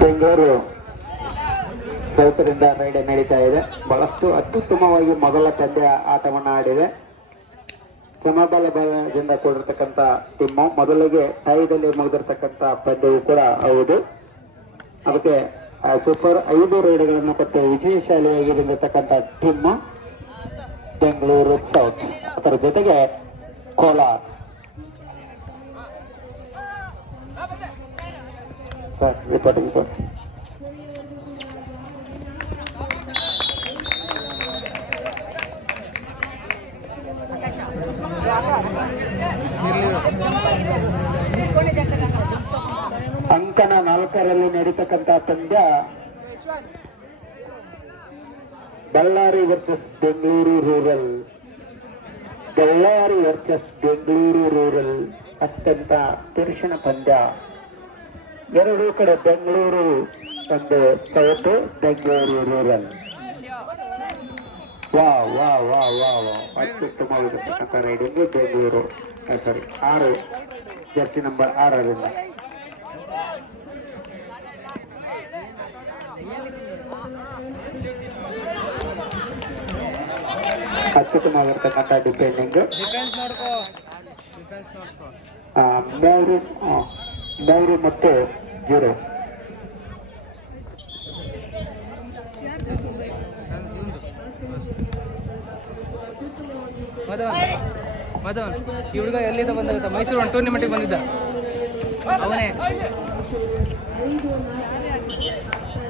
Bengaluru ಸೌತರಿಂದ ride ನಡೀತಾ ಇದೆ. ಬಹಳಷ್ಟು ಅತ್ಯುತ್ತಮವಾಗಿ ಮೊದಲ ಪಂದ್ಯ ಆಟವನ್ನ ಆಡಿದೆ. ಸಮಬಲ ಬಲದಿಂದ ಕೂಡಿರ್ತಕ್ಕಂಥ ಟೀಮು. ಮೊದಲಿಗೆ ಟೈದಲ್ಲಿ ಮುಗಿದಿರ್ತಕ್ಕಂಥ ಪಂದ್ಯವು ಕೂಡ ಹೌದು. ಅದಕ್ಕೆ ಸೂಪರ್ 5 ರೈಡ್ಗಳನ್ನು ಕೊಟ್ಟು ವಿಜಯಶಾಲಿಯಾಗಿ ಬಂದಿರತಕ್ಕಂಥ ಟೀಮ್ ಬೆಂಗಳೂರು ಸೌತ್. ಅದರ ಜೊತೆಗೆ ಕೋಲಾರ. Sir reporting sir. ಅಂಕನ 4ರಲ್ಲಿ ನಡೀತಕ್ಕಂಥ ಪಂದ್ಯ Ballari versus Bengaluru rural. Ballari versus Bengaluru rural ಅತ್ಯಂತ ತುರುಷಿನ ಪಂದ್ಯ. ಎರಡೂ ಕಡೆ ಬೆಂಗಳೂರು ಒಂದು ಸೌತ್, ಬೆಂಗಳೂರು ರೂರಲ್. ವಾ ವಾ ವಾ ವಾ ವಾ ಅತ್ಯುತ್ತಮವಾಗಿರ್ತಕ್ಕಂಥ ರೈಡಿಂಗ್ ಬೆಂಗಳೂರು 6 ಜರ್ಸಿ ನಂಬರ್ 6ರಿಂದ. ಅತ್ಯುತ್ತಮವಾಗಿರ್ತಕ್ಕಂಥ ಡಿಪೆಂಡಿಂಗ್ 3 ಮತ್ತು 0. ಮದವನ್ ಈ ಹುಡುಗ ಎಲ್ಲಿಂದ ಬಂದ? ಮೈಸೂರು ಒಂದು ಟೂರ್ನಿಮೆಂಟಿಗೆ ಬಂದಿದ್ದ ಅವನೇ.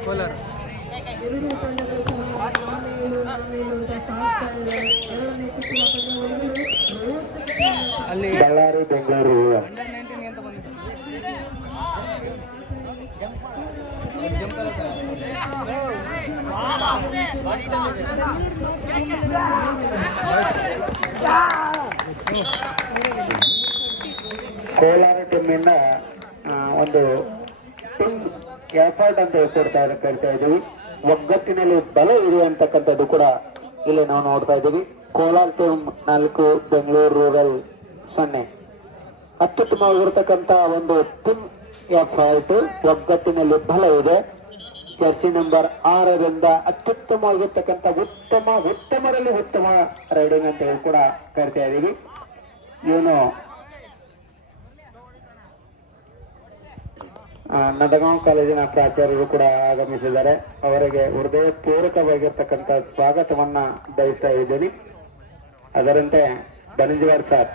ಕೋಲಾರ ಅಲ್ಲಿ ಬಳ್ಳಾರಿ ಬೆಂಗಳೂರು ಅಂಡರ್ 19 ಅಂತ ಬಂದಿದ್ದ. ಕೋಲಾರ ಟೀಮಿಂದ ಒಂದು ಟೀಮ್ ಎಫರ್ಟ್ ಅಂತ ಕರಿತಾ ಇದ್ದೀವಿ. ಒಗ್ಗಟ್ಟಿನಲ್ಲಿ ಬಲ ಇದೆ ಅಂತಕ್ಕಂಥದ್ದು ಕೂಡ ಇಲ್ಲಿ ನಾವು ನೋಡ್ತಾ ಇದ್ದೀವಿ. Kolar team 4, Bengaluru rural 0. ಅತ್ಯುತ್ತಮವಾಗಿರ್ತಕ್ಕಂಥ ಒಂದು ಟೀಮ್ ಎಫರ್ಟ್, ಒಗ್ಗಟ್ಟಿನಲ್ಲಿ ಬಲ ಇದೆ. ಜರ್ಸಿ ನಂಬರ್ 6ರಿಂದ ಅತ್ಯುತ್ತಮವಾಗಿರ್ತಕ್ಕಂಥ ಉತ್ತಮರಲ್ಲಿ ಉತ್ತಮ ರೈಡಿಂಗ್ ಅಂತ ಹೇಳಿ ಕೂಡ ಕರಿತಾ ಇದ್ದೀವಿ. ಇವನು ನದಗಾಂವ್ ಕಾಲೇಜಿನ ಪ್ರಾಚಾರ್ಯರು ಕೂಡ ಆಗಮಿಸಿದ್ದಾರೆ. ಅವರಿಗೆ ಹೃದಯಪೂರ್ವಕವಾಗಿರ್ತಕ್ಕಂಥ ಸ್ವಾಗತವನ್ನ ಬಯಸ್ತಾ ಇದ್ದೀನಿ. ಅದರಂತೆ ಧನಂಜಯವಾಡ್ ಸರ್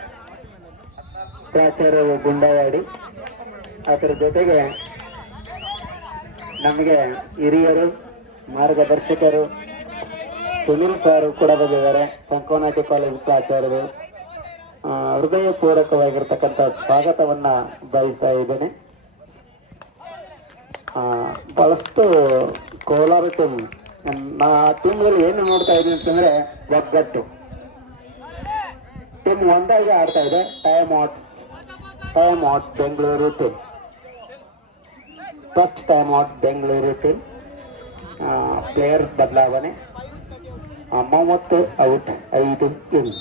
ಪ್ರಾಚಾರ್ಯರು ಗುಂಡವಾಡಿ, ಅದರ ಜೊತೆಗೆ ನಮಗೆ ಹಿರಿಯರು ಮಾರ್ಗದರ್ಶಕರು ಸುನಿಲ್ ಸರ್ ಕೂಡ ಬಂದಿದ್ದಾರೆ. ಸಂಕೋನಾಟಿ ಕಾಲೇಜ್ ಪ್ರಾಚಾರ್ಯರು. ಹೃದಯಪೂರ್ವಕವಾಗಿರ್ತಕ್ಕಂಥ ಸ್ವಾಗತವನ್ನ ಬಯಸ್ತಾ ಇದ್ದೇನೆ. ಬಹಳಷ್ಟು ಕೋಲಾರ ಟೀಮ್ ಟೀಮ್ನಲ್ಲಿ ಏನು ನೋಡ್ತಾ ಇದ್ದೀನಿ ಅಂತಂದ್ರೆ ಒಗ್ಗಟ್ಟು. ಟೀಮ್ ಒಂದಾಗಿ ಆಡ್ತಾ ಇದೆ. Time out Bengaluru team. First time out Bengaluru team. Player ಬದಲಾವಣೆ. 30 ಔಟ್, 5 ಇನ್.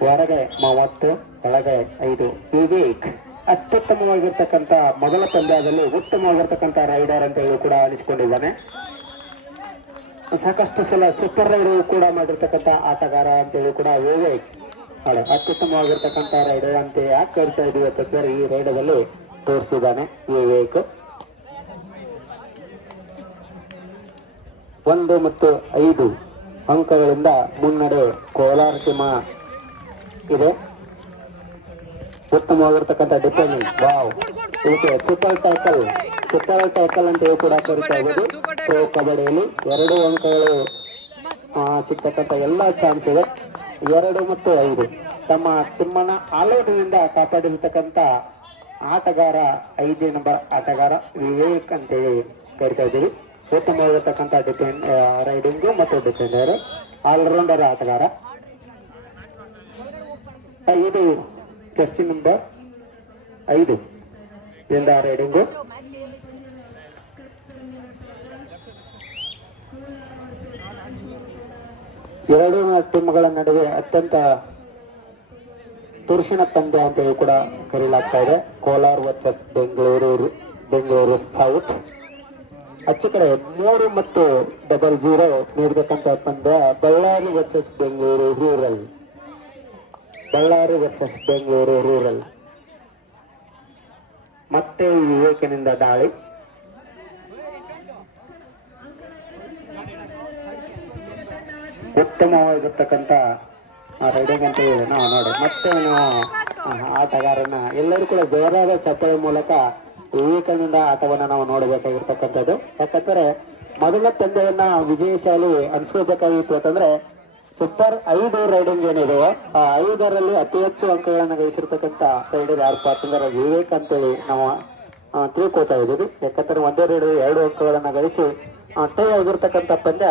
ಹೊರಗೆ 30, ಒಳಗೆ 5. ವಿವೇಕ್ ಅತ್ಯುತ್ತಮವಾಗಿರ್ತಕ್ಕಂಥ ಮೊದಲ ಪಂದ್ಯದಲ್ಲಿ ಉತ್ತಮವಾಗಿರ್ತಕ್ಕಂಥ ರೈಡರ್ ಅಂತ ಹೇಳಿ ಕೂಡ ಅನಿಸಿಕೊಂಡಿದ್ದಾನೆ. ಸಾಕಷ್ಟು ಸಲ ಸೂಪರ್ ರೈಡ್ ಕೂಡ ಮಾಡಿರ್ತಕ್ಕಂಥ ಆಟಗಾರ ಅಂತ ಹೇಳಿ ಕೂಡ ವಿವೇಕ್ ಅತ್ಯುತ್ತಮವಾಗಿರ್ತಕ್ಕಂಥ ರೈಡರ್ ಅಂತ ಯಾಕೆ ಕರಿತಾ ಇದೀವಿ ಅಂತ ಈ ರೈಡದಲ್ಲಿ ತೋರಿಸಿದ್ದಾನೆ ವಿವೇಕ್. 1 ಮತ್ತು 5 ಅಂಕಗಳಿಂದ ಮುನ್ನಡೆ ಕೋಲಾರ ಟೀಮ ಇದೆ. ಉತ್ತಮವಾಗಿರ್ತಕ್ಕಂಥ ಡಿಫೆಂಡಿಂಗ್. ವಾವ್, ಇದಕ್ಕೆ ಸೂಪರ್ ಟ್ಯಾಕಲ್ ಅಂತ ಕೂಡ ಕರಿತಾ ಇರೋದು. ಪ್ರೋ ಕಬಡ್ಡಿಯಲ್ಲಿ 2 ಅಂಕಗಳು ಸಿಗ್ತಕ್ಕಂಥ ಎಲ್ಲ ಚಾನ್ಸ್ ಇದೆ. 2 ಮತ್ತು 5 ತಮ್ಮ ತಿಮ್ಮನ ಆಲೋಟದಿಂದ ಕಾಪಾಡಿರ್ತಕ್ಕಂಥ ಆಟಗಾರ 5 ನಂಬರ್ ಆಟಗಾರ ವಿವೇಕ್ ಅಂತೇಳಿ ಕರಿತಾ ಇದ್ದೀವಿ. ಉತ್ತಮವಾಗಿರ್ತಕ್ಕಂಥ ರೈಡಿಂಗು ಮತ್ತು ಡಿಫೆಂಡರ್, ಆಲ್ರೌಂಡರ್ ಆಟಗಾರ. ಇದು ಜರ್ಸಿ ನಂಬರ್ 5 ಇಂದ ರೈಡಿಂಗು. ಎರಡು ಟೀಮ್ಗಳ ನಡುವೆ ಅತ್ಯಂತ ತುರುಷಿನ ಪಂದ್ಯ ಅಂತ ಕೂಡ ಕರೆಯಲಾಗ್ತಾ ಇದೆ. Kolar versus Bengaluru south. ಆಚೆ ಕಡೆ 3 ಮತ್ತು 00 ನೀಡಬೇಕಂತ ಪಂದ್ಯ Ballari versus Bengaluru rural. Ballari versus Bengaluru rural. ಮತ್ತೆ ವಿವೇಕನಿಂದ ದಾಳಿ. ಉತ್ತಮವಾಗಿರ್ತಕ್ಕಂಥ ರೈಡಿಂಗ್ ಅಂತ ಹೇಳಿ ನಾವು ನೋಡಿ ಮತ್ತೆ ನಾವು ಆಟಗಾರನ ಎಲ್ಲರೂ ಕೂಡ ಜೋರಾದ ಚಪ್ಪಳೆ ಮೂಲಕ ವಿವೇಕನಿಂದ ಆಟವನ್ನ ನಾವು ನೋಡಬೇಕಾಗಿರ್ತಕ್ಕಂಥದ್ದು. ಯಾಕಂದ್ರೆ ಮೊದಲ ಪಂದ್ಯವನ್ನ ವಿಜಯಶಾಲಿ ಅನ್ಸ್ಕೋಬೇಕಾಗಿತ್ತು ಅಂತಂದ್ರೆ ಸೂಪರ್ 5 ರೈಡಿಂಗ್ ಏನಿದೆ ಆ 5ರಲ್ಲಿ ಅತಿ ಹೆಚ್ಚು ಅಂಕಗಳನ್ನು ಗಳಿಸಿರ್ತಕ್ಕಂಥ ರೈಡರ್ ಯಾರಪ್ಪ ಅಂತಂದ್ರೆ ವಿವೇಕ್ ಅಂತೇಳಿ ನಾವು ತಿಳ್ಕೊತಾ ಇದ್ದೀವಿ. ಯಾಕಂದ್ರೆ ಒಂದೇ ರೈಡರ್ 2 ಅಂಕಗಳನ್ನ ಗಳಿಸಿ ಟೈ ಆಗಿರ್ತಕ್ಕಂಥ ಪಂದ್ಯ.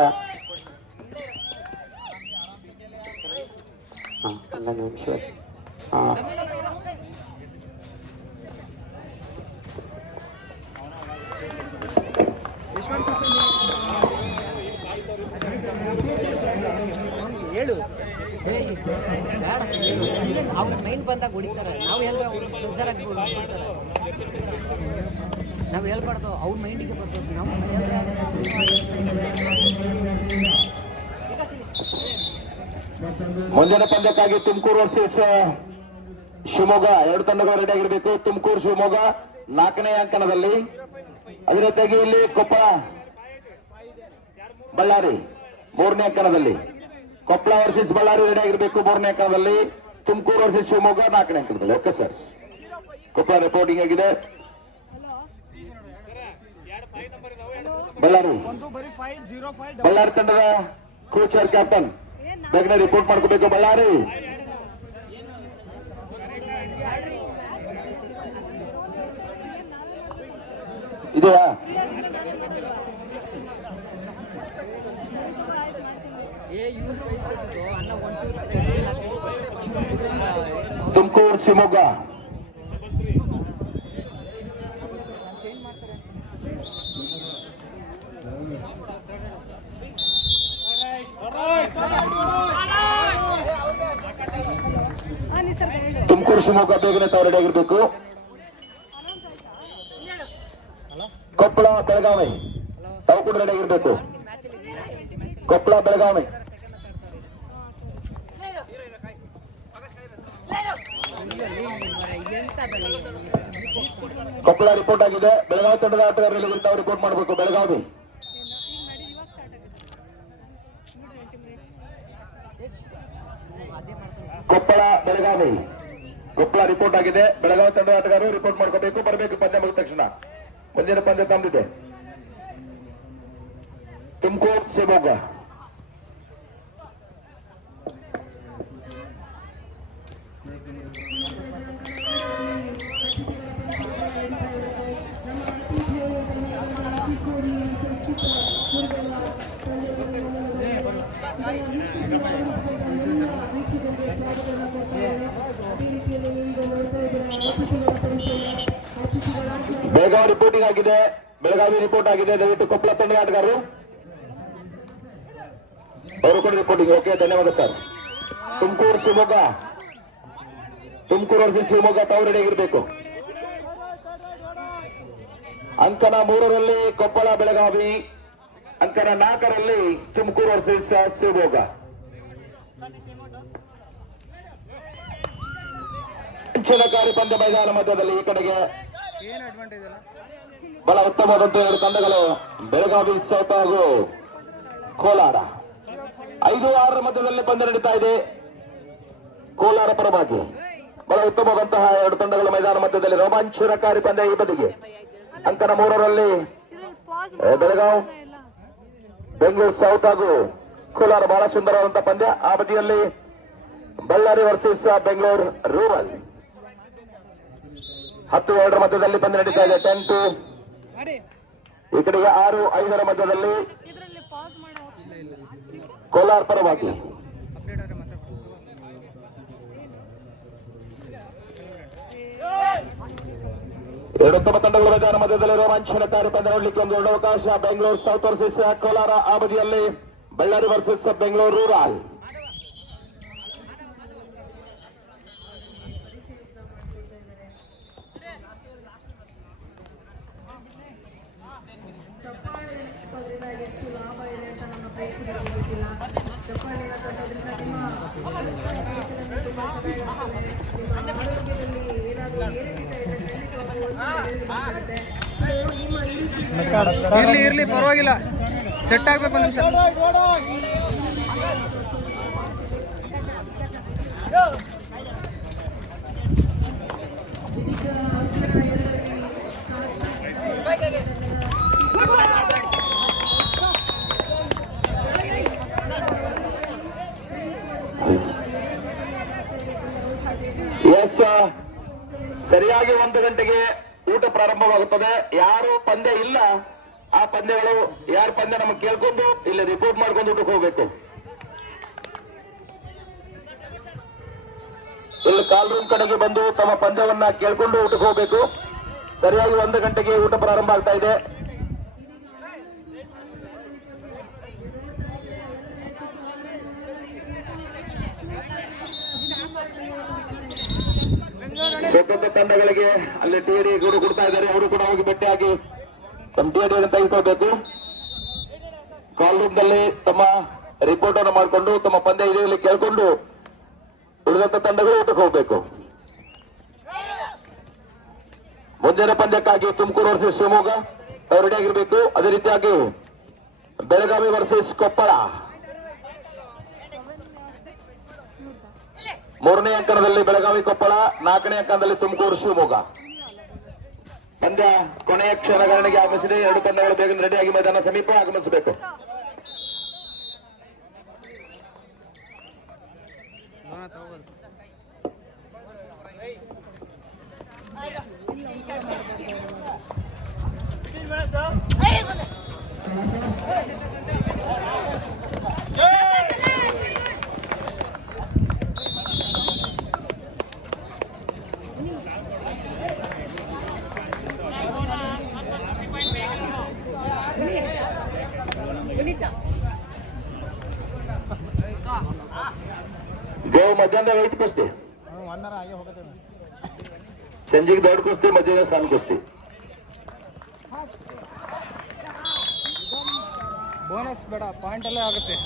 ನಿಮಿಷ ಹೇಳು ಅವ್ರ ಮೈಂಡ್ ಬಂದಾಗ ಹೊಡಿತಾರೆ. ನಾವು ಎಲ್ಲ ಪ್ರೆಸರ್ ಆಗಿ ಹೊಡಿತಾರೆ. ನಾವು ಹೇಳ್ಬಾರ್ದು, ಅವ್ರ ಮೈಂಡಿಗೆ ಬರ್ತದೆ. ನಾವು ಮುಂದಿನ ಪಂದ್ಯಕ್ಕಾಗಿ ತುಮಕೂರು ವರ್ಸಸ್ ಶಿವಮೊಗ್ಗ 2 ತಂಡಗಳು ರೆಡಿ ಆಗಿರಬೇಕು. ತುಮಕೂರು ಶಿವಮೊಗ್ಗ 4ನೇ ಅಂಕಣದಲ್ಲಿ. ಅದೇ ರೀತಿಯಾಗಿ ಇಲ್ಲಿ ಕೊಪ್ಪಳ ಬಳ್ಳಾರಿ 3ನೇ ಅಂಕಣದಲ್ಲಿ. ಕೊಪ್ಪಳ ವರ್ಸಸ್ ಬಳ್ಳಾರಿ ರೆಡಿ ಆಗಿರಬೇಕು 3ನೇ ಅಂಕಣದಲ್ಲಿ. ತುಮಕೂರು ವರ್ಸಸ್ ಶಿವಮೊಗ್ಗ 4ನೇ ಅಂಕಣದಲ್ಲಿ. ಓಕೆ ಸರ್, ಕೊಪ್ಪಳ ರಿಪೋರ್ಟಿಂಗ್ ಆಗಿದೆ. ಬಳ್ಳಾರಿ ತಂಡದ ಕೋಚರ್ ಕ್ಯಾಪ್ಟನ್ ಬೇಗನೆ ರಿಪೋರ್ಟ್ ಮಾಡ್ಕೋಬೇಕು. ಬಳ್ಳಾರಿ ಇದೆಯಾ? ತುಮಕೂರು ಶಿವಮೊಗ್ಗ ತುಮಕೂರು ಶಿವಮೊಗ್ಗ ಬೇಗನೆ ತಾವು ರೆಡಿ ಆಗಿರ್ಬೇಕು. ಕೊಪ್ಪಳ ಬೆಳಗಾವಿ ತಾವು ಕೂಡ ರೆಡಿ ಆಗಿರ್ಬೇಕು. ಕೊಪ್ಪಳ ಬೆಳಗಾವಿ ಕೊಪ್ಪಳ ರಿಪೋರ್ಟ್ ಆಗಿದೆ. ಬೆಳಗಾವಿ ತಂಡದ ಆಟಗಾರರಿಗೆ ತಾವು ರಿಪೋರ್ಟ್ ಮಾಡಬೇಕು. ಬೆಳಗಾವಿ ಕೊಪ್ಪಳ ಬೆಳಗಾವಿ ಕೊಪ್ಪಳ ರಿಪೋರ್ಟ್ ಆಗಿದೆ. ಬೆಳಗಾವಿ ತಂಡದ ಆಟಗಾರರು ರಿಪೋರ್ಟ್ ಮಾಡ್ಕೋಬೇಕು, ಬರಬೇಕು ಪಂದ್ಯ ಮುಗಿದ ತಕ್ಷಣ. ಮುಂದಿನ ಪಂದ್ಯ ತಂದಿದೆ ತುಮಕೂರು ಶಿವಮೊಗ್ಗ. ಬೆಳಗಾವಿ ರಿಪೋರ್ಟಿಂಗ್ ಆಗಿದೆ. ಬೆಳಗಾವಿ ರಿಪೋರ್ಟ್ ಆಗಿದೆ. ದಯವಿಟ್ಟು ಕೊಪ್ಪಳ ತಂಡದ ಆಟಗಾರರು ಅವರು ಕೂಡ ರಿಪೋರ್ಟಿಂಗ್. ಓಕೆ, ಧನ್ಯವಾದ ಸರ್. ತುಮಕೂರು ಶಿವಮೊಗ್ಗ ತುಮಕೂರು ವರ್ಸಸ್ ಶಿವಮೊಗ್ಗ ತಾವು ರೆಡಿ ಆಗಿರಬೇಕು. ಅಂಕನ 3ರಲ್ಲಿ ಕೊಪ್ಪಳ ಬೆಳಗಾವಿ, ಅಂಕನ 4ರಲ್ಲಿ ತುಮಕೂರು ವರ್ಸಸ್ ಶಿವಮೊಗ್ಗ. ವಂಚನಕಾರಿ ಪಂದ್ಯ ಮೈದಾನ ಮಧ್ಯದಲ್ಲಿ ಈ ಕಡೆಗೆ ಬಹಳ ಉತ್ತಮವಾದಂತಹ 2 ತಂಡಗಳು ಬೆಳಗಾವಿ ಸೌತ್ ಹಾಗೂ ಕೋಲಾರ. 5-6 ಮಧ್ಯದಲ್ಲಿ ಪಂದ್ಯ ನಡೀತಾ ಇದೆ. ಕೋಲಾರ ಪರವಾಗಿ ಬಹಳ ಉತ್ತಮವಾದಂತಹ 2 ತಂಡಗಳ ಮೈದಾನ ಮಧ್ಯದಲ್ಲಿ ರೋಮಾಂಚನಕಾರಿ ಪಂದ್ಯ ಈ ಬದಿಗೆ. ಅಂಕನ 3ರಲ್ಲಿ ಬೆಳಗಾವಿ ಬೆಂಗಳೂರು ಸೌತ್ ಹಾಗೂ ಕೋಲಾರ ಬಹಳ ಸುಂದರವಾದಂತಹ ಪಂದ್ಯ. ಆ ಬದಿಯಲ್ಲಿ ಬಳ್ಳಾರಿ ವರ್ಸಸ್ ಬೆಂಗಳೂರು ರೂರಲ್. 10-2 ಮಧ್ಯದಲ್ಲಿ ಪಂದ್ಯ ನಡೀತಾ ಇದೆ. 10-2 ಈ ಕಡೆಗೆ 6-5 ಮಧ್ಯದಲ್ಲಿ ಕೋಲಾರ ಪರವಾಗಿ. ಎರಡು ಉತ್ತಮ ತಂಡಗಳ ಮೈದಾನ ಮಧ್ಯದಲ್ಲಿ ರೋಮಾಂಚನಕಾರಿ ಪಂದ್ಯ ನೋಡಲಿಕ್ಕೆ ಒಂದು ಒಳ್ಳೆ ಅವಕಾಶ. ಬೆಂಗಳೂರು ಸೌತ್ ವರ್ಸಸ್ ಕೋಲಾರ, ಆ ಬದಿಯಲ್ಲಿ ಬಳ್ಳಾರಿ ವರ್ಸಸ್ ಬೆಂಗಳೂರು ರೂರಲ್. ಇರ್ಲಿ ಇರ್ಲಿ ಪರವಾಗಿಲ್ಲ, ಸೆಟ್ ಆಗ್ಬೇಕು ಒಂದು ನಿಮಿಷ. ಎಸ್, ಸರಿಯಾಗಿ 1 ಗಂಟೆಗೆ ಊಟ ಪ್ರಾರಂಭವಾಗುತ್ತದೆ. ಯಾರು ಪಂದ್ಯ ಇಲ್ಲ ಆ ಪಂದ್ಯಗಳು, ಯಾರ ಪಂದ್ಯ ನಮಗೆ ಕೇಳ್ಕೊಂಡು ಇಲ್ಲಿ ರಿಪೋರ್ಟ್ ಮಾಡ್ಕೊಂಡು ಊಟಕ್ಕೆ ಹೋಗ್ಬೇಕು. ಇಲ್ಲಿ ಕಾಲ್ ರೂಮ್ ಕಡೆಗೆ ಬಂದು ತಮ್ಮ ಪಂದ್ಯವನ್ನ ಕೇಳ್ಕೊಂಡು ಊಟಕ್ಕೆ ಹೋಗ್ಬೇಕು. ಸರಿಯಾಗಿ 1 ಗಂಟೆಗೆ ಊಟ ಪ್ರಾರಂಭ ಆಗ್ತಾ ಇದೆ. ಸ್ವತಂತ್ರ ತಂಡಗಳಿಗೆ ಅಲ್ಲಿ ಟಿಡಿ ಗೂಡು ಕೊಡ್ತಾ ಇದ್ದಾರೆ. ಅವರು ಕೂಡ ಹೋಗಿ ಭೇಟಿಯಾಗಿ ತಮ್ಮ ಟಿಡಿಯನ್ನು ತೆಗೆದುಕೋಬೇಕು. ಕಾಲ್ ರೂಮ್ ನಲ್ಲಿ ತಮ್ಮ ರಿಪೋರ್ಟ್ ಅನ್ನು ಮಾಡಿಕೊಂಡು ತಮ್ಮ ಪಂದ್ಯ ಇದೆಯಲ್ಲಿ ಕೇಳ್ಕೊಂಡು ಉಳಿದಂತ ತಂಡಗಳು ಊಟಕ್ಕೆ ಹೋಗ್ಬೇಕು. ಮುಂದಿನ ಪಂದ್ಯಕ್ಕಾಗಿ ತುಮಕೂರು ವರ್ಸಸ್ ಶಿವಮೊಗ್ಗ ಅವರು ರೆಡಿಯಾಗಿರ್ಬೇಕು. ಅದೇ ರೀತಿಯಾಗಿ ಬೆಳಗಾವಿ ವರ್ಸಸ್ ಕೊಪ್ಪಳ 3ನೇ ಅಂಕಣದಲ್ಲಿ ಬೆಳಗಾವಿ ಕೊಪ್ಪಳ, 4ನೇ ಅಂಕಣದಲ್ಲಿ ತುಮಕೂರು ಶಿವಮೊಗ್ಗ. ಪಂದ್ಯ ಕೊನೆಯ ಕ್ಷಣಗಳಿಗೆ ಆಗಮಿಸಿದೆ. 2 ತಂಡಗಳು ಬೇಗ ರೆಡಿಯಾಗಿ ಮೈದಾನ ಸಮೀಪ ಆಗಮಿಸಬೇಕು. ದೇವ್ ಮಧ್ಯಾಹ್ನ 5 ಕುಸ್ತಿ, ಸಂಜೆಗೆ 2 ಕುಸ್ತಿ, ಮಧ್ಯಾಹ್ನ ಸಣ್ಣ ಕುಸ್ತಿ. ಬೋನಸ್ ಬೇಡ, ಪಾಯಿಂಟ್ ಅಲ್ಲೇ ಆಗುತ್ತೆ.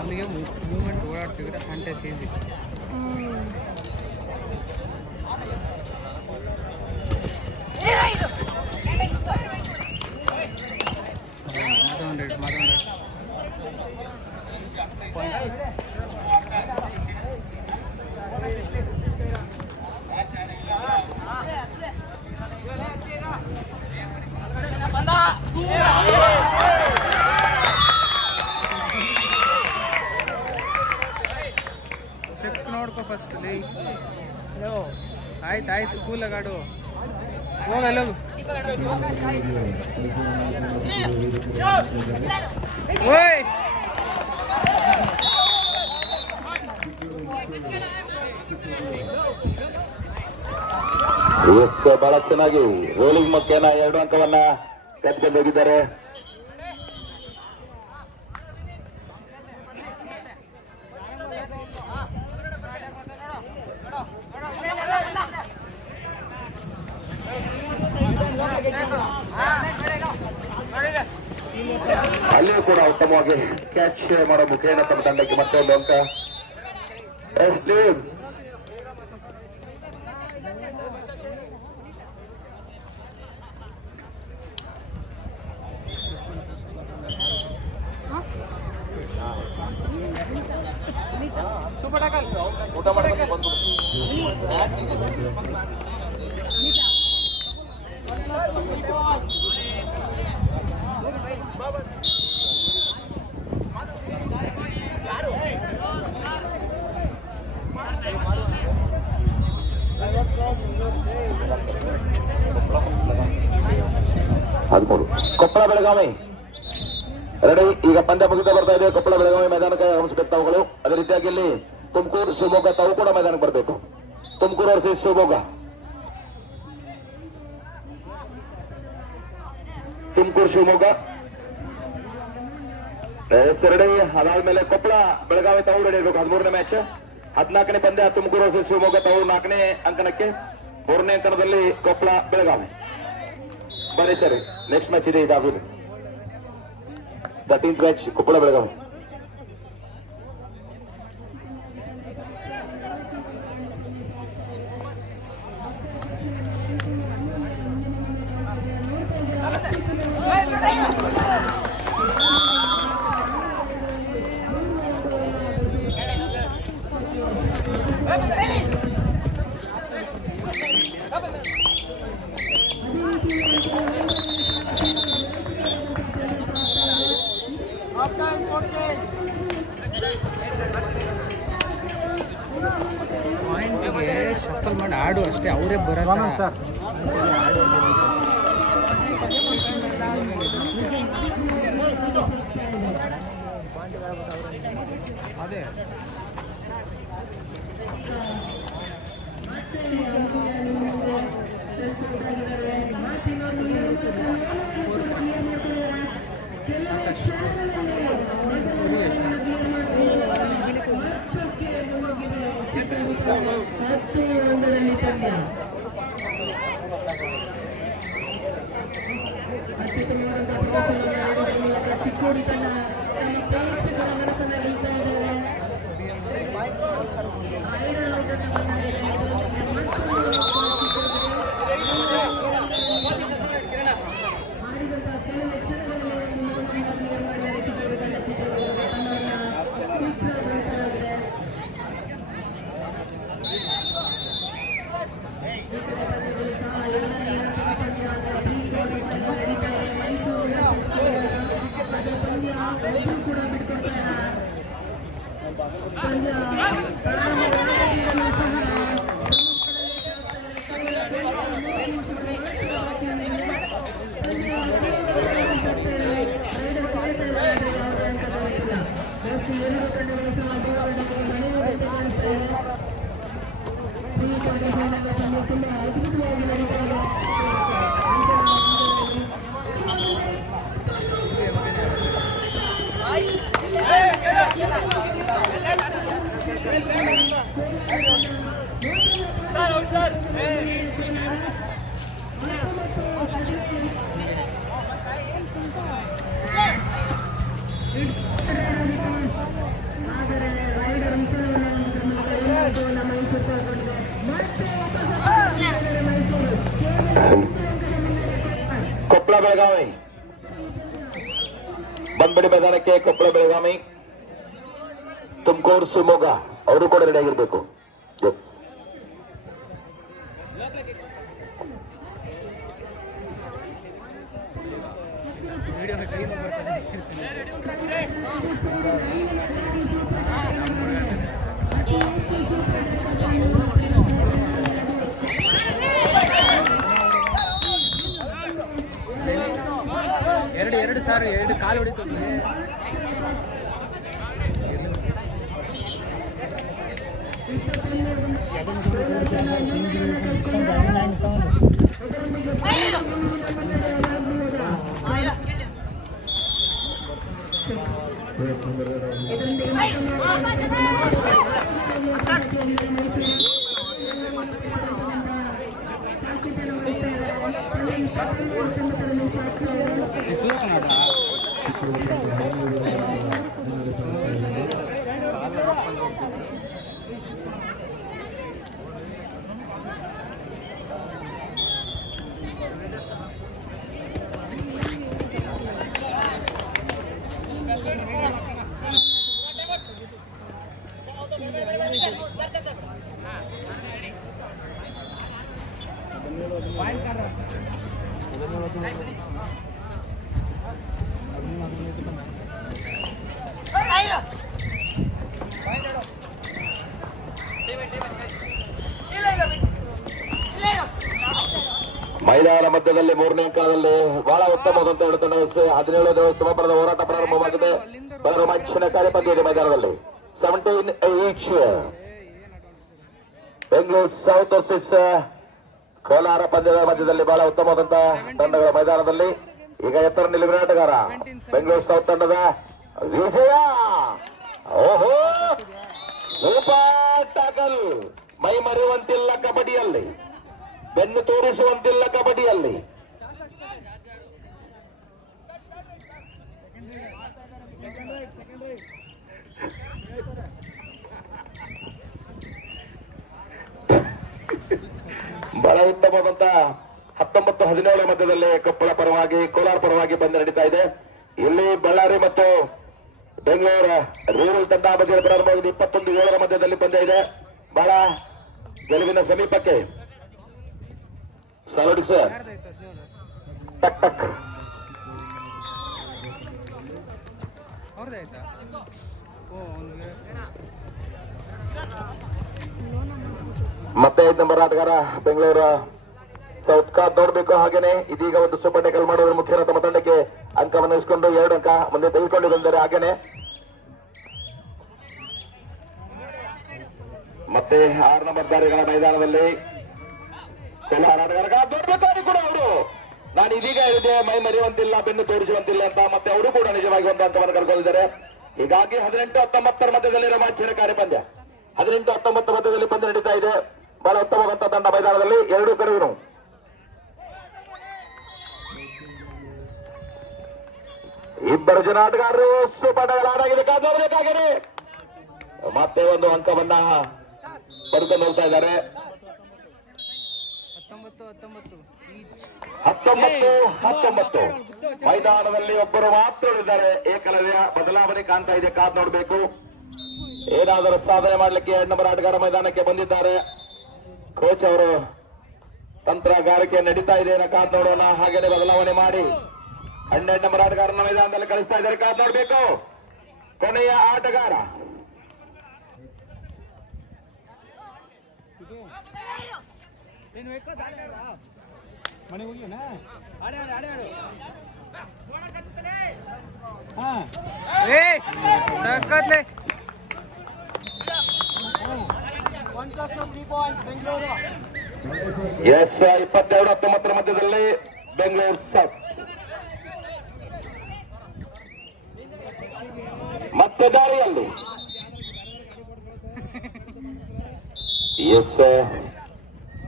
అందుకే మూమెంట్ ఓడాడుతుంది అంటే చేసి ಚೆಕ್ ನೋಡ್ಕೊ ಫಸ್ಟ್ ಲೇ. ಆಯ್ತು ಆಯ್ತು, ಕೂಲಾಗಾಡು, ಹೋಗಲ್ಲ ಹೋಗು. ಓಯ್ ಬಹಳ ಚೆನ್ನಾಗಿ ರೋಲಿಂಗ್ ಮಕ್ಕೇನ 2 ಅಂಕವನ್ನ ಕಟ್ಕೊಂಡು ಹೋಗಿದ್ದಾರೆ. ಅಲ್ಲಿಯೂ ಕೂಡ ಉತ್ತಮವಾಗಿ ಕ್ಯಾಚ್ ಮಾಡೋ ಮುಖೇನ ತಮ್ಮ ತಂಡಕ್ಕೆ ಮತ್ತೊಂದು ಅಂಕ. ಸೂಪರ್ ಟಾಕಲ್, ಊಟ ಮಾಡ್ಕೊಂಡು ಬಂದು ಕೊಪ್ಪಳ ಬೆಳಗಾವಿ ರೆಡಿ. ಈಗ ಪಂದ್ಯ ಮುಗಿತಾ ಬರ್ತಾ ಇದೆ. ಕೊಪ್ಪಳ ಬೆಳಗಾವಿ ಮೈದಾನಕ್ಕೆ ಆಗಮಿಸಬೇಕು ತಾವುಗಳು. ಅದೇ ರೀತಿಯಾಗಿ ಇಲ್ಲಿ ತುಮಕೂರು ಶಿವಮೊಗ್ಗ ತಾವು ಕೂಡ ಮೈದಾನಕ್ಕೆ ಬರಬೇಕು. ತುಮಕೂರು ವರ್ಸಸ್ ಶಿವಮೊಗ್ಗ. ತುಮಕೂರು ಶಿವಮೊಗ್ಗ ರೆಡಿ. ಅದಾದ್ಮೇಲೆ ಕೊಪ್ಪಳ ಬೆಳಗಾವಿ ತಾವು ರೆಡಿ ಇರಬೇಕು. 13ನೇ ಮ್ಯಾಚ್ 14ನೇ ಪಂದ್ಯ ತುಮಕೂರು ವರ್ಸಸ್ ಶಿವಮೊಗ್ಗ ತಾವು 4ನೇ ಅಂಕಣಕ್ಕೆ, 3ನೇ ಅಂಕಣದಲ್ಲಿ ಕೊಪ್ಪಳ ಬೆಳಗಾವಿ. ಬರೀ ಸರಿ, ನೆಕ್ಸ್ಟ್ ಮ್ಯಾಚ್ ಇದೆ ಇದಾಗುದು. 13th match Koppal Belagavi. ಪಾಯಿಂಟಿಗೆ ಶಫಲ್ ಮಾಡಿ ಆಡು ಅಷ್ಟೇ, ಅವರೇ ಬರಲ್ಲ ಸರ್. ಅದೇ ಚಿಕ್ಕೋಡಿ ತಂಡ ತಮ್ಮ ಪ್ರೇಕ್ಷಕರ ಮನಸ್ಸನ್ನು ಗೆಲ್ತಾ ಇದ್ದಾರೆ. ಕೊಪ್ಪಳ ಬೆಳಗಾವಿ ಬಂದ್ಬಿಡಿ ಮೈದಾನಕ್ಕೆ. ಕೊಪ್ಪಳ ಬೆಳಗಾವಿ, ತುಮಕೂರು ಶಿವಮೊಗ್ಗ ಅವರು ಕೂಡ ರೆಡಿ ಆಗಿರ್ಬೇಕು. ಎರಡು ಸಾರು 2 ಕಾಲು ಹೊಡಿತು. ಮೈದಾನ ಮಧ್ಯದಲ್ಲಿ ಮೂರನೇ ಅಂಕದಲ್ಲಿ ಬಹಳ ಉತ್ತಮವಾದಂತ ಎರಡು ತಂಡ 17ನೇ ಸಮರ್ಪಣದ ಹೋರಾಟ ಪ್ರಾರಂಭವಾಗಿದೆ. ಬಹಳ ರೋಮಾಂಚನಕಾರಿ ಪಂದ್ಯ ಇದೆ ಮೈದಾನದಲ್ಲಿ. 17 each. Bengaluru south versus Kolar ಪಂದ್ಯದ ಮಧ್ಯದಲ್ಲಿ ಬಹಳ ಉತ್ತಮವಾದಂತಹ ತಂಡಗಳ ಮೈದಾನದಲ್ಲಿ. ಈಗ ಎತ್ತರ ನಿಲುವಿನ ಆಟಗಾರ ಬೆಂಗಳೂರು ಸೌತ್ ತಂಡದ ವಿಜಯ. ಓಹೋ, ಸೂಪರ್ ಟ್ಯಾಕಲ್. ಮೈ ಮರೆಯುವಂತಿಲ್ಲ ಕಬಡ್ಡಿಯಲ್ಲಿ, ಬೆನ್ನು ತೋರಿಸುವಂತಿಲ್ಲ ಕಬಡ್ಡಿಯಲ್ಲಿ. ಬಹಳ ಉತ್ತಮವಾದಂತ 19-17 ಮಧ್ಯದಲ್ಲಿ ಕೊಪ್ಪಳ ಪರವಾಗಿ ಕೋಲಾರ ಪರವಾಗಿ ಪಂದ್ಯ ನಡೀತಾ ಇದೆ. ಇಲ್ಲಿ ಬಳ್ಳಾರಿ ಮತ್ತು ಬೆಂಗಳೂರು ರೂರಲ್ ತಂಡ ಮಧ್ಯೆ ಪ್ರಾರಂಭವಾಗಿದೆ. 21-7 ಮಧ್ಯದಲ್ಲಿ ಪಂದ್ಯ ಇದೆ. ಬಹಳ ಗೆಲುವಿನ ಸಮೀಪಕ್ಕೆ. ಸರ್ ಟಕ್ ಟಕ್ ಅವ್ರದ್ದಾಯ್ತಾ? ಓ, ಮತ್ತೆ 5 ನಂಬರ್ ಆಟಗಾರ ಬೆಂಗಳೂರು ಸೌತ್ ಕಾದ್ ನೋಡ್ಬೇಕು. ಹಾಗೇನೆ ಇದೀಗ ಒಂದು ಸೂಪರ್ ಟ್ಯಾಕಲ್ ಮಾಡುವ ಮುಖ್ಯ ತಮ್ಮ ತಂಡಕ್ಕೆ ಅಂಕವನ್ನು ಇಸ್ಕೊಂಡು 2 ಅಂಕ ಮುಂದೆ ತೆಗೆದುಕೊಂಡು ಬಂದರೆ. ಹಾಗೇನೆ ಮತ್ತೆ 6 ನಂಬರ್ ದಾರಿಗಳ ಮೈದಾನದಲ್ಲಿ ಕೋಲಾರ ಆಟಗಾರ ನೋಡ್ಬೇಕಾದ್ರೂ ಕೂಡ ಅವರು, ನಾನು ಇದೀಗ ಹೇಳಿದೆ ಮೈ ಮರೆಯುವಂತಿಲ್ಲ, ಬೆನ್ನು ತೋರಿಸುವಂತಿಲ್ಲ ಅಂತ. ಮತ್ತೆ ಅವರು ಕೂಡ ನಿಜವಾಗಿ ಒಂದು ಅಂಕವನ್ನು ಕಳ್ಕೊಂಡಿದ್ದಾರೆ. ಹೀಗಾಗಿ 18-19 ಮಧ್ಯದಲ್ಲಿ ರೋಮಾಂಚನಕಾರಿ ಪಂದ್ಯ. 18-19 ಮಧ್ಯದಲ್ಲಿ ಪಂದ್ಯ ನಡೀತಾ ಇದೆ. ಬಹಳ ಉತ್ತಮವಾದಂತಹ ತಂಡ ಮೈದಾನದಲ್ಲಿ. 2 ಕಡೆಗೂ ಇಬ್ಬರು ಜನ ಆಟಗಾರರು ಸೂಪರ್ ಆಡಾಗಿದೆ. ಕಾದೋರ್ಬೇಕಾಗಿದೆ. ಮತ್ತೆ ಒಂದು ಅಂಕವನ್ನ ಪಡ್ಕೊಂಡು ಹೋಗ್ತಾ ಇದ್ದಾರೆ. 19-19 ಮೈದಾನದಲ್ಲಿ ಒಬ್ಬರು ಮಾತ್ರ ಉಳಿದ್ದಾರೆ. ಏಕಲವ್ಯ ಬದಲಾವಣೆ ಕಾಣ್ತಾ ಇದೆ. ಕಾದ್ ನೋಡ್ಬೇಕು. ಏನಾದರೂ ಸಾಧನೆ ಮಾಡಲಿಕ್ಕೆ 2 ನಂಬರ್ ಆಟಗಾರ ಮೈದಾನಕ್ಕೆ ಬಂದಿದ್ದಾರೆ. ಕೋಚ್ ಅವರು ತಂತ್ರಗಾರಿಕೆ ನಡೀತಾ ಇದೆ. ಕಾದ್ ನೋಡೋಣ. ಹಾಗೇನೆ ಬದಲಾವಣೆ ಮಾಡಿ 12 ನಂಬರ್ ಆಟಗಾರನ ಮೈದಾನದಲ್ಲಿ ಕಳಿಸ್ತಾ ಇದ್ದಾರೆ. ಕಾದ್ ನೋಡ್ಬೇಕು. ಕೊನೆಯ ಆಟಗಾರ ಸಕ್ಕತ್ಲೆ. ಎಸ್ 22-19 ಮಧ್ಯದಲ್ಲಿ ಬೆಂಗಳೂರು ಸೌತ್. ಮತ್ತೆ ದಾರಿಯಲ್ಲಿ ಎಸ್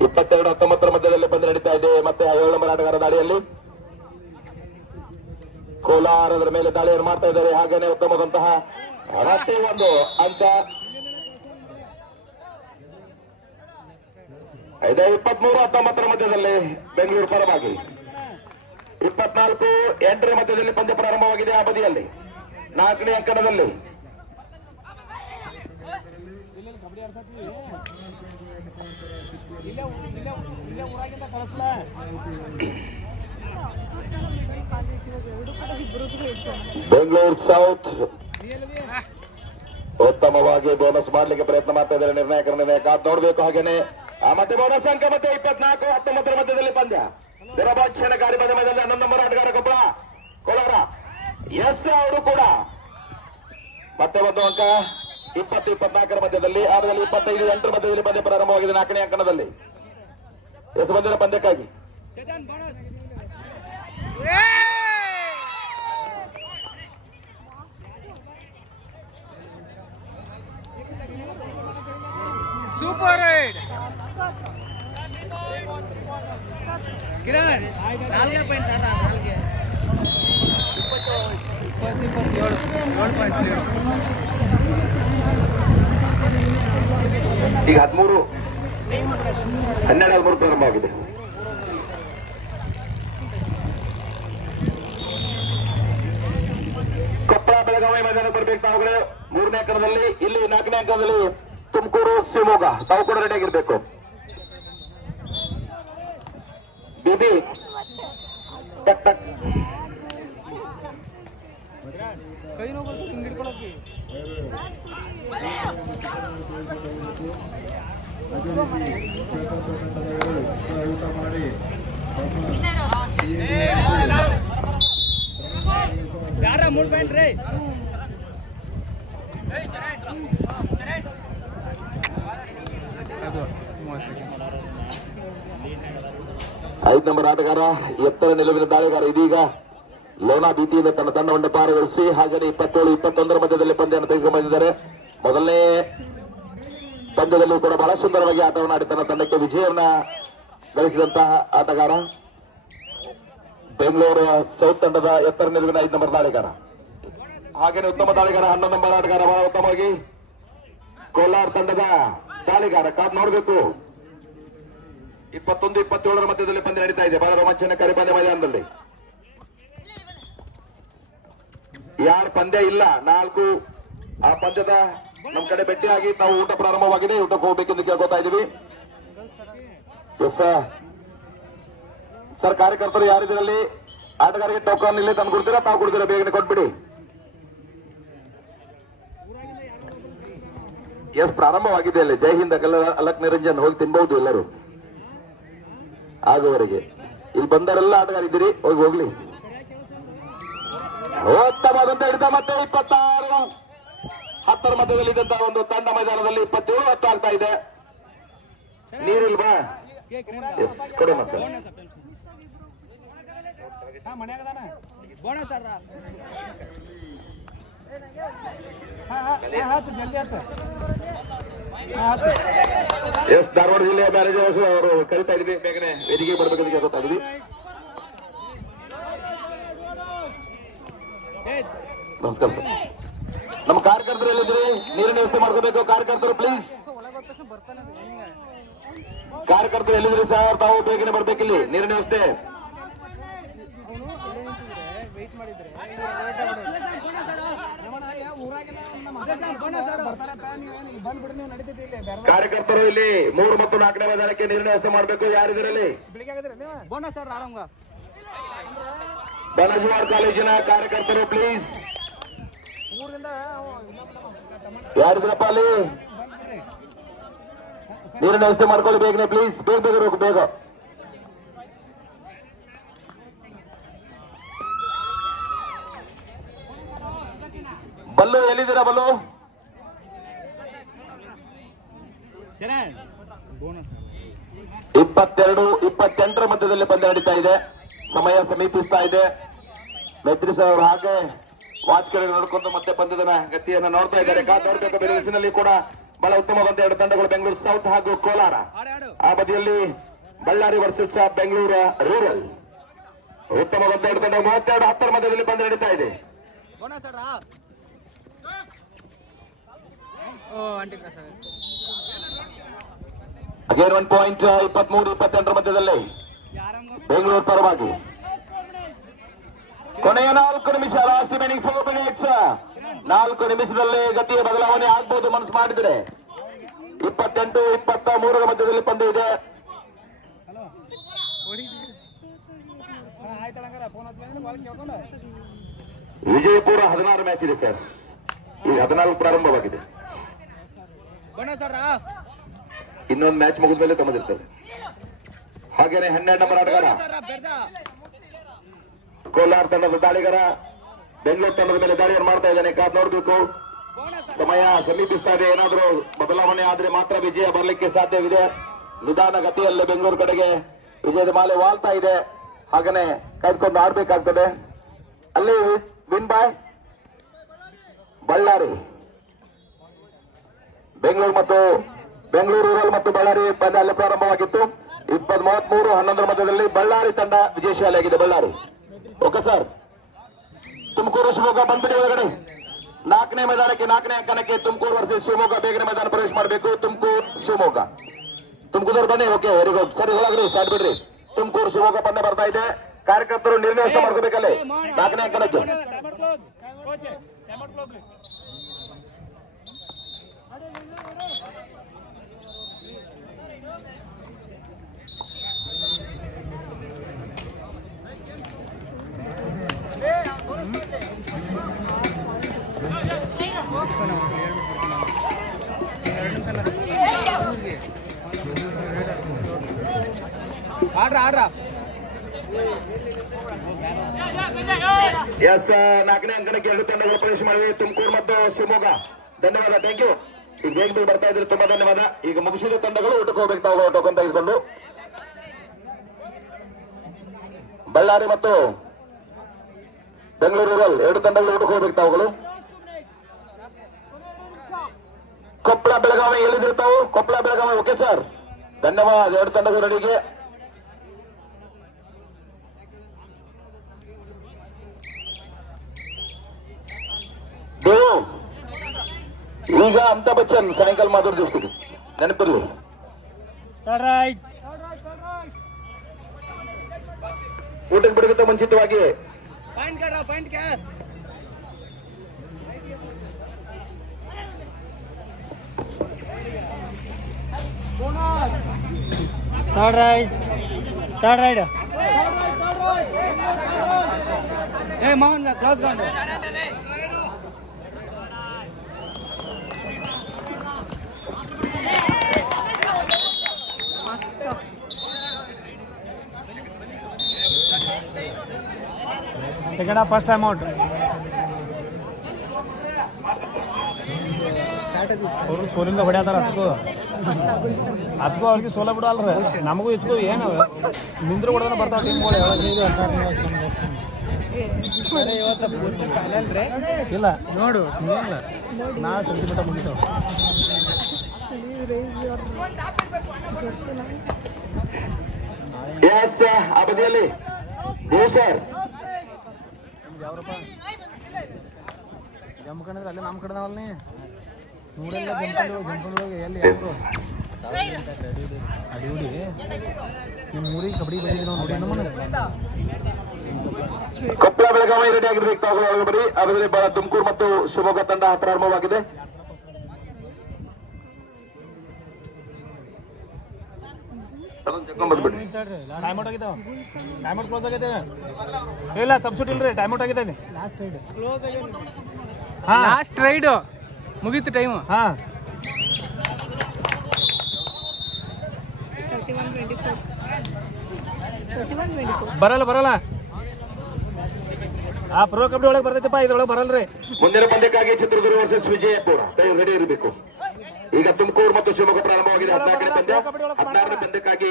22-19 ಮಧ್ಯದಲ್ಲಿ ಪಂದ್ಯ ನಡೀತಾ ಇದೆ. ಮತ್ತೆ 7 ನಂಬರ್ ಆಟಗಾರ ದಾಳಿಯಲ್ಲಿ ಕೋಲಾರದ ಮೇಲೆ ದಾಳಿಯನ್ನು ಮಾಡ್ತಾ ಇದ್ದಾರೆ. ಹಾಗೇನೆ ಉತ್ತಮವಾದಂತಹ ಮತ್ತೆ ಒಂದು ಅಂಕ. 23-19 ಮಧ್ಯದಲ್ಲಿ ಬೆಂಗಳೂರು ಪರವಾಗಿ. 24-8 ಮಧ್ಯದಲ್ಲಿ ಪಂದ್ಯ ಪ್ರಾರಂಭವಾಗಿದೆ. ಆ ಬದಿಯಲ್ಲಿ 4ನೇ ಅಂಕಣದಲ್ಲಿ ಬೆಂಗಳೂರು ಸೌತ್ ಉತ್ತಮವಾಗಿ ಬೋನಸ್ ಮಾಡಲಿಕ್ಕೆ ಪ್ರಯತ್ನ ಮಾಡ್ತಾ ಇದ್ದಾರೆ. ನಿರ್ಣಾಯಕ ಕಾದ್ ನೋಡ್ಬೇಕು. ಹಾಗೇನೆ ಮತ್ತೆ ಬೋನಸ್ ಅಂಕ. ಮತ್ತೆ 24-19 ಮಧ್ಯದಲ್ಲಿ ಪಂದ್ಯ. ರೋಮಾಂಚನಕಾರಿ ಮಧ್ಯದಲ್ಲಿ 11 ನಂಬರ್ ಆಟಗಾರ ಕೊಪ್ಪಳ ಕೋಲಾರ ಎಸ್ ಅವರು ಕೂಡ ಮತ್ತೆ ಒಂದು ಅಂಕ. 20-24 ಮಧ್ಯದಲ್ಲಿ. ಆಮೇಲೆ 25-8 ಮಧ್ಯದಲ್ಲಿ ಪಂದ್ಯ ಪ್ರಾರಂಭವಾಗಿದೆ. 4ನೇ ಅಂಕಣದಲ್ಲಿ ಎಸ್ ಬಂದಿರೋ ಪಂದ್ಯಕ್ಕಾಗಿ ಸೂಪರ್ ರೈಡ್. ಕಿರಣ್ 4 ಪಾಯಿಂಟ್ 7 ಈಗ 12-13 ಪ್ರಾರಂಭವಾಗಿದೆ. ಕೊಪ್ಪಳ ಬೆಳಗಾವಿ ಮೈದಾನ ಬರಬೇಕು ತಾವುಗಳು. 3ನೇ ಅಂಕಣದಲ್ಲಿ. ಇಲ್ಲಿ 4ನೇ ಅಂಕದಲ್ಲಿ ತುಮಕೂರು ಶಿವಮೊಗ್ಗ. ತಾವು ಕೂಡ ರೆಡಿ ಆಗಿರ್ಬೇಕು. ಬಿಬಿ ಟಕ್ ಟಕ್ ಕೈ ನೋವು ಹಿಂಗ್ ಹಿಡ್ಕೊಳಕ್ಕೆ. ಊಟ ಮಾಡಿ ಯಾರ 3 ಪಾಯಿಂಟ್ ರೀ ಅದು 30 ಸೆಕೆಂಡ್. 5 ನಂಬರ್ ಆಟಗಾರ ಎತ್ತರ ನಿಲುವಿನ ದಾಳಿಗಾರ ಇದೀಗ ಲೋನಾ ಭೀತಿಯಿಂದ ತನ್ನ ತಂಡವನ್ನು ಪಾರುಗೊಳಿಸಿ ಹಾಗೆಯೇ 27-21 ಮಧ್ಯದಲ್ಲಿ ಪಂದ್ಯವನ್ನು ತೆಗೆದುಕೊಂಡಿದ್ದಾರೆ. ಮೊದಲನೇ ಪಂದ್ಯದಲ್ಲೂ ಕೂಡ ಬಹಳ ಸುಂದರವಾಗಿ ಆಟವನ್ನು ಆಡಿ ತನ್ನ ತಂಡಕ್ಕೆ ವಿಜಯವನ್ನ ಗಳಿಸಿದಂತಹ ಆಟಗಾರ ಬೆಂಗಳೂರು ಸೌತ್ ತಂಡದ ಎತ್ತರ ನಿಲುವಿನ 5 ನಂಬರ್ ದಾಳಿಗಾರ. ಹಾಗೆಯೇ ಉತ್ತಮ ದಾಳಿಗಾರ 11 ನಂಬರ್ ಆಟಗಾರ ಬಹಳ ಉತ್ತಮವಾಗಿ ಕೋಲಾರ ತಂಡದ ದಾಳಿಗಾರ ಕಾದ್ ನೋಡಬೇಕು. 21-27 ಮಧ್ಯದಲ್ಲಿ ಪಂದ್ಯ ನಡೀತಾ ಇದೆ. ಬಹಳ ರೋಮಾಂಚನಕಾರಿ ಪಂದ್ಯ ಮೈದಾನದಲ್ಲಿ. ಯಾರ ಪಂದ್ಯ ಇಲ್ಲ 4 ಆ ಪಂದ್ಯದ ನಮ್ ಕಡೆ ಭೇಟಿಯಾಗಿ ನಾವು ಊಟ ಪ್ರಾರಂಭವಾಗಿದೆ. ಊಟಕ್ಕೆ ಹೋಗ್ಬೇಕೆಂದು ಕೇಳ್ಕೊತಾ ಇದೀವಿ. ಎಸ್ ಸರ್, ಕಾರ್ಯಕರ್ತರು ಯಾರಿದ್ರಲ್ಲಿ ಆಟಗಾರರಿಗೆ ಟೋಕನ್ ಇಲ್ಲಿ ತಂದು ಕೊಡ್ತೀರಾ? ತಾವು ಕೊಡ್ತೀರಾ? ಬೇಗನೆ ಕೊಟ್ಬಿಡಿ. ಎಸ್, ಪ್ರಾರಂಭವಾಗಿದೆ ಅಲ್ಲಿ. ಜೈ ಹಿಂದ್ ಅಲಕ್ ನಿರಂಜನ್ ಹೋಗಿ ತಿನ್ಬಹುದು ಎಲ್ಲರೂ ಆಗುವವರೆಗೆ. ಇಲ್ಲಿ ಬಂದವರೆಲ್ಲ ಆಟಗಾರಿದ್ದೀರಿ, ಹೋಗ್ಲಿ. ಉತ್ತಮವಾದಂತ ಹಿಡಿತ ಮತ್ತೆ 26-10 ಮಧ್ಯದಲ್ಲಿದ್ದಂತಹ ಒಂದು ತಂಡ ಮೈದಾನದಲ್ಲಿ 27-10 ಆಗ್ತಾ ಇದೆ. ನೀರಿಲ್ವಾ? ಎಸ್, ಕೊಡೋಣ ಸರ್. ಎಸ್, ಧಾರವಾಡ ಜಿಲ್ಲೆಯ ಮ್ಯಾನೇಜರ್ ಅವರು ಕರಿತಾ ಇದ್ವಿ, ಬೇಗನೆ ವೇದಿಕೆ ಬರ್ಬೇಕಂತ ಕೇಳ್ತಾ ಇದ್ವಿ. ನಮಸ್ಕಾರ ಸರ್. ನಮ್ಮ ಕಾರ್ಯಕರ್ತರು ಎಲ್ಲಿದ್ರಿ? ನೀರಿನ ವ್ಯವಸ್ಥೆ ಮಾಡ್ಕೋಬೇಕು ಕಾರ್ಯಕರ್ತರು, ಪ್ಲೀಸ್. ಕಾರ್ಯಕರ್ತರು ಎಲ್ಲಿದ್ರಿ ಸರ್? ತಾವು ಬೇಗನೆ ಬರ್ಬೇಕಿಲ್ಲಿ. ನೀರಿನ ವ್ಯವಸ್ಥೆ ಕಾರ್ಯಕರ್ತರು ಇಲ್ಲಿ 3 ಮತ್ತು 4ನೇ ಮೈದಾನಕ್ಕೆ ನೀರಿನ ವ್ಯವಸ್ಥೆ ಮಾಡಬೇಕು. ಯಾರಿದಿರಲ್ಲಿ? ಬನಜವಾಡ ಕಾಲೇಜಿನ ಕಾರ್ಯಕರ್ತರು ಪ್ಲೀಸ್. ಯಾರಿದ್ರಪ್ಪ ಅಲ್ಲಿ? ನೀರಿನ ವ್ಯವಸ್ಥೆ ಮಾಡ್ಕೊಳ್ಳಿ ಬೇಗನೆ ಪ್ಲೀಸ್. ಬೇಗ ಬೇಗ ಹೋಗು, ಬೇಗ. ಬಲ್ಲು ಎಲ್ಲಿದ್ದೀರಾ? ಬಲ್ಲು 22-28 ಮಧ್ಯದಲ್ಲಿ ಪಂದ್ಯ ನಡೀತಾ ಇದೆ. ಸಮಯ ಸಮೀಪಿಸ್ತಾ ಇದೆ. ಮೈತ್ರಿ ಸರ್ ಹಾಗೆ ವಾಚ್ ಕಡೆ ನೋಡ್ಕೊಂಡು ಮತ್ತೆ ಪಂದ್ಯದ ಗತಿಯನ್ನು ನೋಡ್ತಾ ಇದ್ದಾರೆ. ನೋಡಬೇಕು. ಬೆರಳಿನಲ್ಲಿ ಕೂಡ ಬಹಳ ಉತ್ತಮವಾದ 2 ತಂಡಗಳು, ಬೆಂಗಳೂರು ಸೌತ್ ಹಾಗೂ ಕೋಲಾರ. ಆ ಬದಿಯಲ್ಲಿ ಬಳ್ಳಾರಿ ವರ್ಸಸ್ ಬೆಂಗಳೂರು ರೂರಲ್. ಉತ್ತಮವಾದ 2 ತಂಡ. 32-10 ಮಧ್ಯದಲ್ಲಿ ಪಂದ್ಯ ನಡೀತಾ ಇದೆ. Again 1 point. 23-28 ಮಧ್ಯದಲ್ಲಿ ಬೆಂಗಳೂರು ಪರವಾಗಿ ಕೊನೆಯ 4 ನಿಮಿಷ. Last remaining 4 minutes. 4 ನಿಮಿಷದಲ್ಲಿ ಗತಿಯ ಬದಲಾವಣೆ ಆಗ್ಬಹುದು ಮನಸ್ಸು ಮಾಡಿದ್ರೆ. 28-23 ಮಧ್ಯದಲ್ಲಿ ಪಂದ್ಯ ಇದೆ. ವಿಜಯಪುರ 16 ಮ್ಯಾಚ್ ಇದೆ ಸರ್. ಈಗ 14 ಪ್ರಾರಂಭವಾಗಿದೆ. ಇನ್ನೊಂದು ಮ್ಯಾಚ್ ಮುಗಿದ ಮೇಲೆ ತಮ್ಮದಿರ್ತದೆ. ಹಾಗೇನೆ 12 ನಂಬರ್ ಆಟಗಾರ ಕೋಲಾರ ತಂಡದ ದಾಳಿಗಾರ ಬೆಂಗಳೂರು ತಂಡದ ಮೇಲೆ ದಾಳಿಯನ್ನು ಮಾಡ್ತಾ ಇದ್ದಾನೆ. ಕಾದ್ ನೋಡ್ಬೇಕು. ಸಮಯ ಸಮೀಪಿಸ್ತಾ ಇದೆ. ಏನಾದ್ರೂ ಬದಲಾವಣೆ ಆದ್ರೆ ಮಾತ್ರ ವಿಜಯ ಬರಲಿಕ್ಕೆ ಸಾಧ್ಯವಿದೆ. ನಿಧಾನ ಗತಿಯಲ್ಲಿ ಬೆಂಗಳೂರು ಕಡೆಗೆ ವಿಜಯದ ಮಾಲೆ ವಾಲ್ತಾ ಇದೆ. ಹಾಗೇನೆ ಕಾಯ್ದುಕೊಂಡು ಆಡ್ಬೇಕಾಗ್ತದೆ. ಅಲ್ಲಿ win by Ballari. Bengaluru rural ಮತ್ತು ಬಳ್ಳಾರಿ ಪಂದ್ಯ ಅಲ್ಲಿ ಪ್ರಾರಂಭವಾಗಿತ್ತು. 20-33 ಮಧ್ಯದಲ್ಲಿ ಬಳ್ಳಾರಿ ತಂಡ ವಿಜಯಶಾಲಿಯಾಗಿದೆ. ಬಳ್ಳಾರಿ. Okay sir. ತುಮಕೂರು ಶಿವಮೊಗ್ಗ ಬಂದ್ಬಿಡಿ ಒಳಗಡೆ. 4ನೇ ಮೈದಾನಕ್ಕೆ 4ನೇ ಅಂಕಣಕ್ಕೆ ತುಮಕೂರು ವರ್ಸಸ್ ಶಿವಮೊಗ್ಗ. ಬೇಗನೆ ಮೈದಾನ ಪ್ರವೇಶ ಮಾಡಬೇಕು. ತುಮಕೂರು ಶಿವಮೊಗ್ಗ. ತುಮಕೂರು ಬನ್ನಿ. Okay, very good. ಸರಿ, ಒಳಗ್ರಿ, ಸ್ಟಾರ್ಟ್ ಬಿಡ್ರಿ. ತುಮಕೂರು ಶಿವಮೊಗ್ಗ ಪಂದ್ಯ ಬರ್ತಾ ಇದೆ. ಕಾರ್ಯಕರ್ತರು ನಿರ್ಣಯ ಮಾಡ್ಕೋಬೇಕಲ್ಲಿ 4ನೇ ಅಂಕಣಕ್ಕೆ. ಆಡ್ರ ಎಸ್, ನಾಲ್ಕನೇ ಅಂಕಣಕ್ಕೆ 2 ತಂಡಗಳು ಪ್ರವೇಶ ಮಾಡಿವೆ, ತುಮಕೂರು ಮತ್ತು ಶಿವಮೊಗ್ಗ. ಧನ್ಯವಾದ, ಥ್ಯಾಂಕ್ ಯು. ಈಗ ಬೇಗ ಬೇಗ ಬರ್ತಾ ಇದ್ರೆ ತುಂಬಾ ಧನ್ಯವಾದ. ಈಗ ಮುಗಿಸಿದ ತಂಡಗಳು ಊಟಕ್ಕೆ ಹೋಗ್ಬೇಕು, ತಾವು ಟೋಕನ್ ತೆಗೆದುಕೊಂಡು. ಬಳ್ಳಾರಿ ಮತ್ತು ಬೆಂಗಳೂರು ರೂರಲ್ 2 ತಂಡಗಳು ಊಟಕ್ಕೆ ಹೋಗ್ಬೇಕು ತಾವುಗಳು. ಕೊಪ್ಪಳ ಬೆಳಗಾವಿ ಎಲ್ಲಿದ್ರೆ ತಾವು? ಕೊಪ್ಪಳ ಬೆಳಗಾವಿ, ಓಕೆ ಸರ್, ಧನ್ಯವಾದ. 2 ತಂಡಗಳು ರೆಡಿಗೆ. ದೇವು, ಈಗ ಅಮಿತಾಬ್ ಬಚ್ಚನ್ ಸಾಯಂಕಾಲ ಮಾತಾಡ್ತಿರ್ತೀವಿ, ನೆನಪಿರ್ಲಿ. ಊಟಕ್ಕೆ ಬಿಡುಗಡೆ ಮುಂಚಿತವಾಗಿ second half first time out. ಅವರು ಸೋಲಿಂದ ಹೊಡ್ಯಾತಾರ, ಹಚ್ಕೋ ಅವ್ರಿಗೆ ಸೋಲ ಬಿಡು ಅಲ್ರಿ, ನಮಗೂ ಇಚ್ಕೋ ಏನು ನಿಂದ್ರು ಹೊಡೆದ ಬರ್ತಾವ ಟೀಮ್ಗಳು. ಇಲ್ಲ ನೋಡು, ಇಲ್ಲ ನಾವು ಸೆಂಟಿಮೀಟರ್ ಮುಗಿತಾವ. ಎಸ್, ಆ ಬದಿಯಲ್ಲಿ ದೇವ್ ಸರ್. ಯಾವ್ರಪ್ಪ ಜಂಪ್ ಕಂಡ್ರೆ ಅಲ್ಲೇ ನಮ್ಮ ಕಡೆನವಲ್ನಿ ನೋಡಲ್ಲ, ಜಂಪಂದೊಳಗೆ ಎಲ್ಲಿ ಯಾರು ಅಡಿಹುಡಿ ನಿಮ್ಮ ಊರಿಗೆ ಕಬಡ್ಡಿ ಬಂದಿದ್ದೀವಿ ನಾವು ನೋಡಿ. ನಮ್ಮನೆ ಕೊಪ್ಪಳ ಬೆಳಗಾವಿ ರೆಡಿ ಆಗಿರ್ಬೇಕು ತಾವುಗಳು ಬರೀ. ಅದರಲ್ಲಿ ಬಹಳ ತುಮಕೂರು ಮತ್ತು ಶಿವಮೊಗ್ಗ ತಂಡ ಪ್ರಾರಂಭವಾಗಿದೆ. ಟೈಮ್ ಔಟ್ ಆಗಿದ್ದಾವ, ಟೈಮ್ ಔಟ್ ಕ್ಲೋಸ್ ಆಗೈತೆ. ಇಲ್ಲ ಸಬ್ಸ್ಟಿಟ್ಯೂಟ್ ಇಲ್ರಿ, ಟೈಮ್ ಔಟ್ ಆಗಿದೆ. ಲಾಸ್ಟ್ ರೈಡು ಮುಗೀತು ಟೈಮು. ಹಾಂ, ಬರಲ್ಲ ಬರಲ್ಲ. ಆ ಪ್ರೋ ಕಬಡ್ಡಿ ಒಳಗೆ ಬರ್ತೈತಪ್ಪ, ಇದ್ರೊಳಗೆ ಬರಲ್ರಿ. ಮುಂದಿನ ಪಂದ್ಯಕ್ಕಾಗಿ ಚಿತ್ರದುರ್ಗ ವರ್ಸಸ್ ವಿಜಯಪುರ ರೆಡಿ ಇರಬೇಕು. ಈಗ ತುಮಕೂರು ಮತ್ತು ಶಿವಮೊಗ್ಗ ಪ್ರಾರಂಭವಾಗಿದೆ. 14ನೇ ಪಂದ್ಯ. 16ನೇ ಪಂದ್ಯಕ್ಕಾಗಿ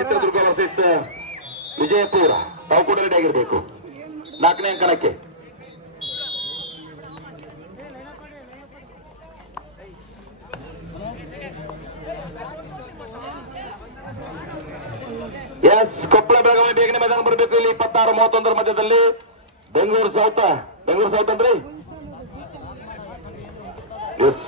ಚಿತ್ರದುರ್ಗ ವರ್ಸಸ್ ವಿಜಯಪುರ, ತಾವು ಕೂಡ ರೆಡಿ ಆಗಿರ್ಬೇಕು 4ನೇ ಅಂಕಣಕ್ಕೆ. ಎಸ್, ಕೊಪ್ಪಳ ಬೆಳಗಾವಿ ಬೇಗನೆ ಮೈದಾನ ಬರಬೇಕು. ಇಲ್ಲಿ 26-31 ಮಧ್ಯದಲ್ಲಿ ಬೆಂಗಳೂರು ಸೌತ್ ಅಂದ್ರೆ ಎಸ್